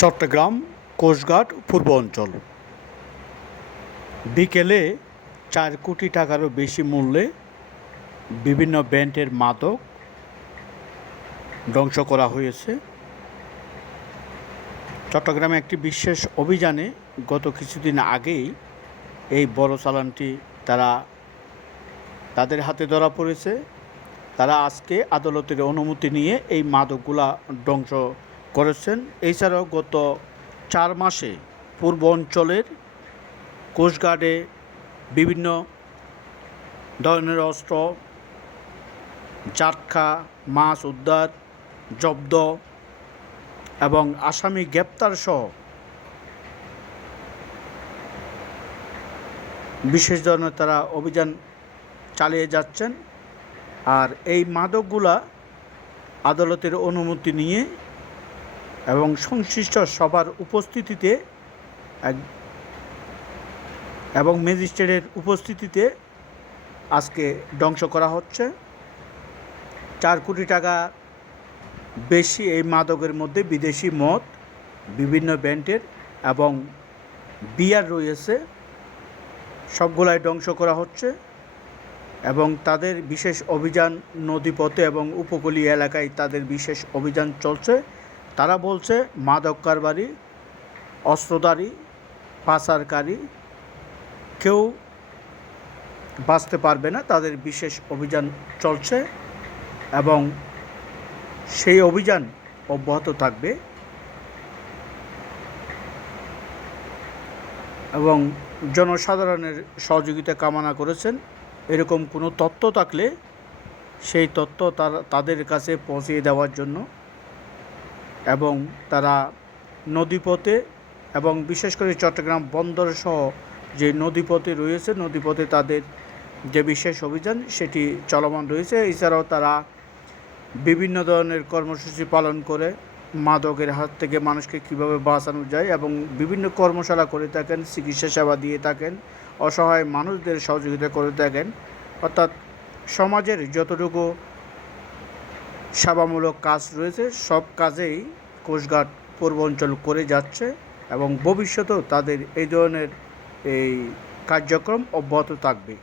Chittagong coast guard পূর্ব অঞ্চল। বিকেলে ৪ কোটি টাকারও বেশি মূল্যে বিভিন্ন ব্র্যান্ডের মাদক ধ্বংস করা হয়েছে। চট্টগ্রামে একটি বিশেষ অভিযানে গত কিছুদিন আগেই এই বড় চালানটি তাদের হাতে ধরা পড়েছে। তারা আজকে আদালতের অনুমতি নিয়ে এই মাদকগুলা ধ্বংস করেছেন। এছাড়াও গত ৪ মাসে পূর্ব অঞ্চলের কোস্টগার্ডে বিভিন্ন ধরনের অস্ত্র, জাটকা, মাছ উদ্ধার, জব্দ এবং আসামি গ্রেপ্তার সহ বিশেষ ধরনের তারা অভিযান চালিয়ে যাচ্ছেন। আর এই মাদকগুলা আদালতের অনুমতি নিয়ে এবং সংশ্লিষ্ট সবার উপস্থিতিতে এবং ম্যাজিস্ট্রেটের উপস্থিতিতে আজকে ধ্বংস করা হচ্ছে। ৪ কোটি টাকা বেশি এই মাদকের মধ্যে বিদেশি মদ, বিভিন্ন ব্র্যান্ডের এবং বিয়ার রয়েছে, সবগুলাই ধ্বংস করা হচ্ছে। এবং তাদের বিশেষ অভিযান নদীপথে এবং উপকূলীয় এলাকায় তাদের বিশেষ অভিযান চলছে। তারা বলছে মাদক কারবারি, অস্ত্রধারী, পাচারকারী কেউ বাঁচতে পারবে না। তাদের বিশেষ অভিযান চলছে এবং সেই অভিযান অব্যাহত থাকবে। এবং জনসাধারণের সহযোগিতা কামনা করেছেন। এরকম কোনো তথ্য থাকলে সেই তথ্য তাদের কাছে পৌঁছিয়ে দেওয়ার জন্য এবং তারা নদীপথে এবং বিশেষ করে চট্টগ্রাম বন্দর সহ যে নদীপথে রয়েছে, নদীপথে তাদের যে বিশেষ অভিযান সেটি চলমান রয়েছে। এছাড়াও তারা বিভিন্ন ধরনের কর্মসূচি পালন করে মাদকের হাত থেকে মানুষকে কীভাবে বাঁচানো যায় এবং বিভিন্ন কর্মশালা করে থাকেন, চিকিৎসা সেবা দিয়ে থাকেন, অসহায় মানুষদের সহযোগিতা করে থাকেন। অর্থাৎ সমাজের যতটুকু সেবামূলক কাজ রয়েছে সব কাজেই কোস্টগার্ড পূর্ব অঞ্চল করে যাচ্ছে এবং ভবিষ্যতেও তাদের এই ধরনের কার্যক্রম অব্যাহত থাকবে।